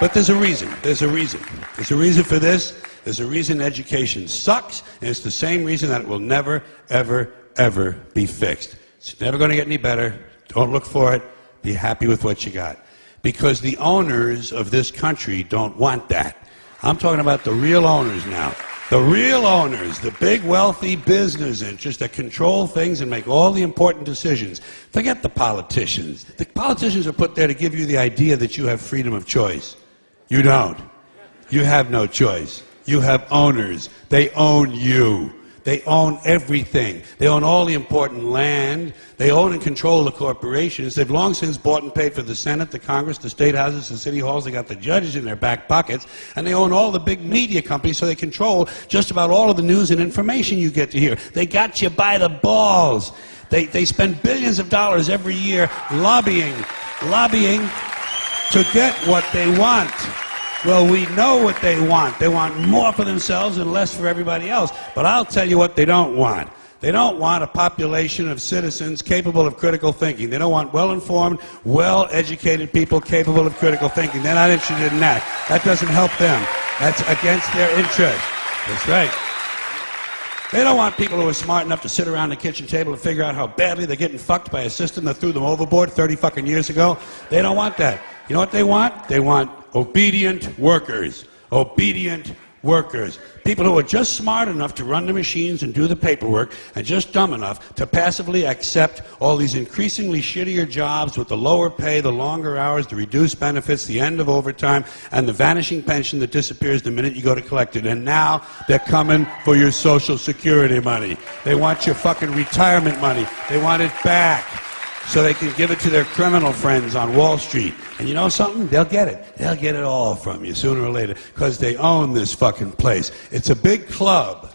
But there's a reason. There's a reason. There's a reason for this. There's a reason education sucks, and it's the same reason that it will never, ever, ever be fixed. It's never going to get any better. Don't look for it. Be happy with what you got. Because the owners of this country don't want that. I'm talking about the real owners now. The real owners, the big wealthy business interests that control things and make all the important decisions. Forget the politicians. The politicians are put there to give you the idea that you have freedom of choice. You don't. You have no choice. You have owners. They own you. They own everything. They own all the important land. They own and control the corporations. They've long since bought and paid for the Senate, the Congress, the state houses, the city halls. They got the judges in their back pockets. And they own all the big media companies, so they control just about all of the news and information you get to hear. They got you by the balls. They spend billions of dollars every year lobbying to get what they want. Well, we know what they want. They want more for themselves and less for everybody else. But I'll tell you what they don't want. They don't want a population of citizens capable of critical thinking. They don't want well-informed, well-educated people capable of critical thinking. They're not interested in that. That doesn't help them. That's against their interest. That's right. They don't want people who are smart enough to sit around the kitchen table and figure out how badly they're getting fucked by a system that threw them overboard 30 fucking years ago. They don't want that. You know what they want? They want obedient workers. Obedient workers. People who are just smart enough to run the machines and do the paperwork, and just dumb enough to passively accept all these increasingly shittier jobs with the lower pay, the longer hours, the reduced benefits, the end of overtime, and the vanishing pension that disappears the minute you go to collect it. And now they're coming for your Social Security money. They want your fucking retirement money. They want it back so they can give it to their criminal friends on Wall Street. And you know something? They'll get it. They'll get it all from you sooner or later, because they own this fucking place. It's a big club,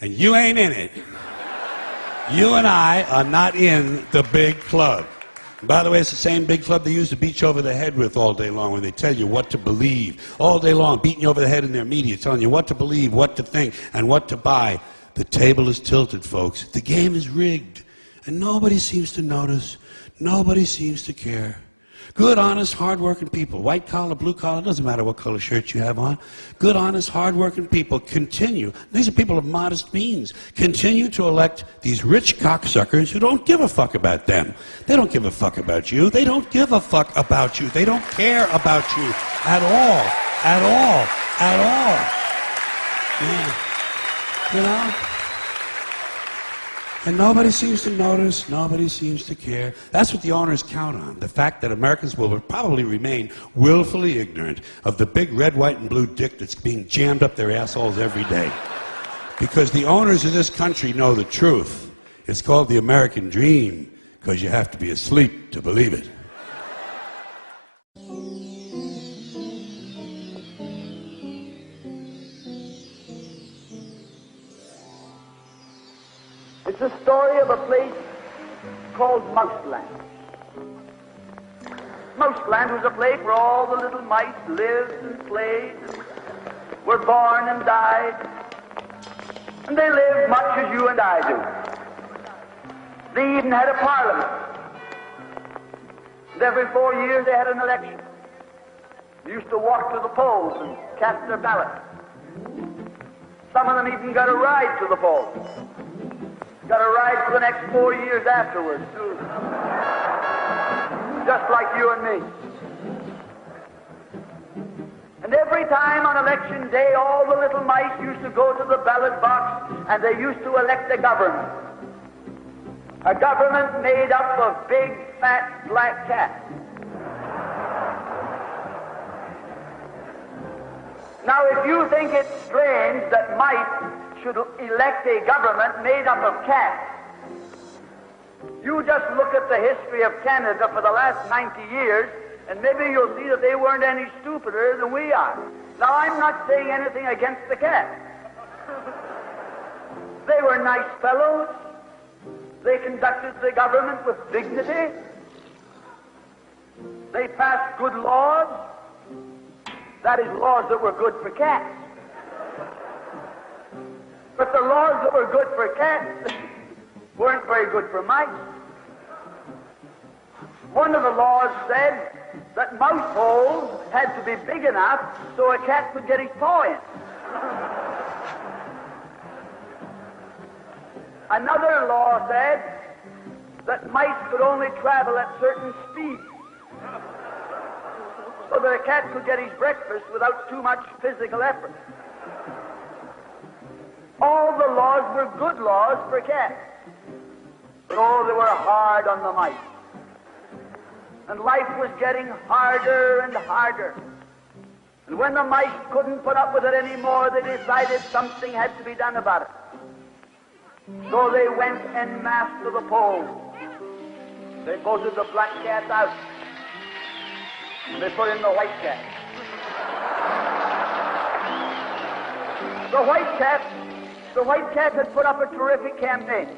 and you ain't in it. You and I are not in the big club. And by the way, it's the same big club they use to beat you over the head with all day long when they tell you what to believe. All day long, beating you over the head in their media, telling you what to believe, what to think, and what to buy. The table is tilted, folks. The game is rigged. And nobody seems to notice. Nobody seems to care. Good, honest, hard-working people, white collar, blue collar, doesn't matter what color shirt you have on. Good, honest, hard-working people continue. These are people of modest means. Continue to elect these rich cocksuckers who don't give a fuck about them. They don't give a fuck about you. They don't give a fuck about you. They don't care about you at all. At all. At all. Yeah. You know? And nobody seems to notice, nobody seems to care. That's what the owners count on, the fact that Americans will probably remain willfully ignorant of the big red, white, and blue dick that's being jammed up their assholes every day. Because the owners of this country know the truth. It's called the American dream, because you have to be asleep to believe it. It's the story of a place called Mouseland. Mouseland was a place where all the little mice lived and played, and were born and died. And they lived much as you and I do. They even had a parliament. And every 4 years they had an election. They used to walk to the polls and cast their ballot. Some of them even got a ride to the polls. Got a ride for the next 4 years afterwards, too. Just like you and me. And every time on election day, all the little mice used to go to the ballot box and they used to elect a government. A government made up of big, fat, black cats. Now, if you think it's strange that mice should elect a government made up of cats, you just look at the history of Canada for the last 90 years, and maybe you'll see that they weren't any stupider than we are. Now, I'm not saying anything against the cats. They were nice fellows. They conducted the government with dignity. They passed good laws. That is, laws that were good for cats. But the laws that were good for cats weren't very good for mice. One of the laws said that mouse holes had to be big enough so a cat could get his paw in. Another law said that mice could only travel at certain speeds so that a cat could get his breakfast without too much physical effort. All the laws were good laws for cats, but oh, they were hard on the mice. And life was getting harder and harder. And when the mice couldn't put up with it anymore, they decided something had to be done about it. So they went en masse to the polls. They voted the black cat out. And they put in the white cat. The white cat had put up a terrific campaign.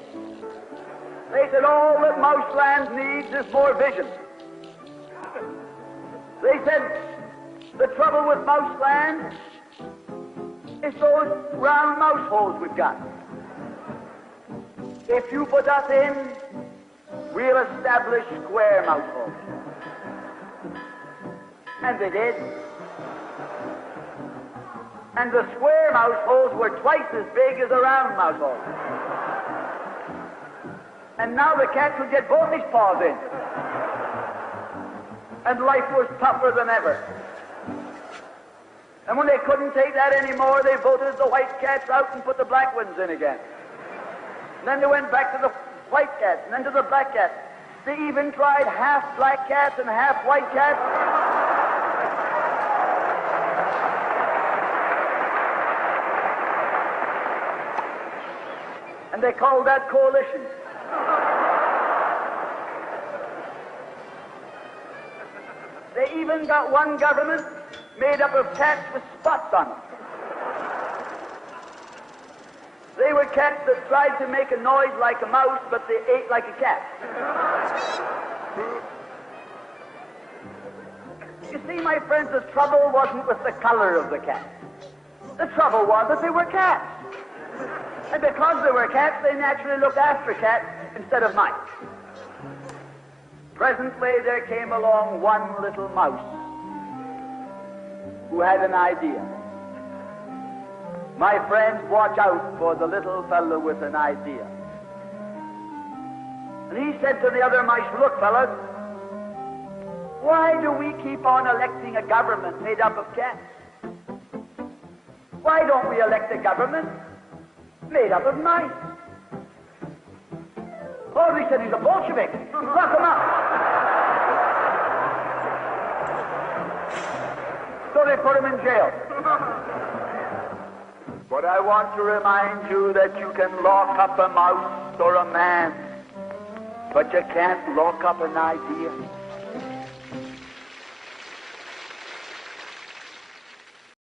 They said all that Mouseland needs is more vision. They said the trouble with Mouseland is those round mouse holes we've got. If you put us in, we'll establish square mouse holes. And they did. And the square mouse holes were twice as big as the round mouse holes. And now the cat could get both his paws in. And life was tougher than ever. And when they couldn't take that anymore, they voted the white cats out and put the black ones in again. And then they went back to the white cats and then to the black cats. They even tried half black cats and half white cats. And they called that coalition. They even got one government made up of cats with spots on them. They were cats that tried to make a noise like a mouse, but they ate like a cat. You see, my friends, the trouble wasn't with the color of the cat. The trouble was that they were cats. And because they were cats, they naturally looked after cats instead of mice. Presently, there came along one little mouse who had an idea. My friends, watch out for the little fellow with an idea. And he said to the other mice, look, fellas, why do we keep on electing a government made up of cats? Why don't we elect a government made up of mice? Oh, he said he's a Bolshevik. Lock him up. So they put him in jail. But I want to remind you that you can lock up a mouse or a man, but you can't lock up an idea.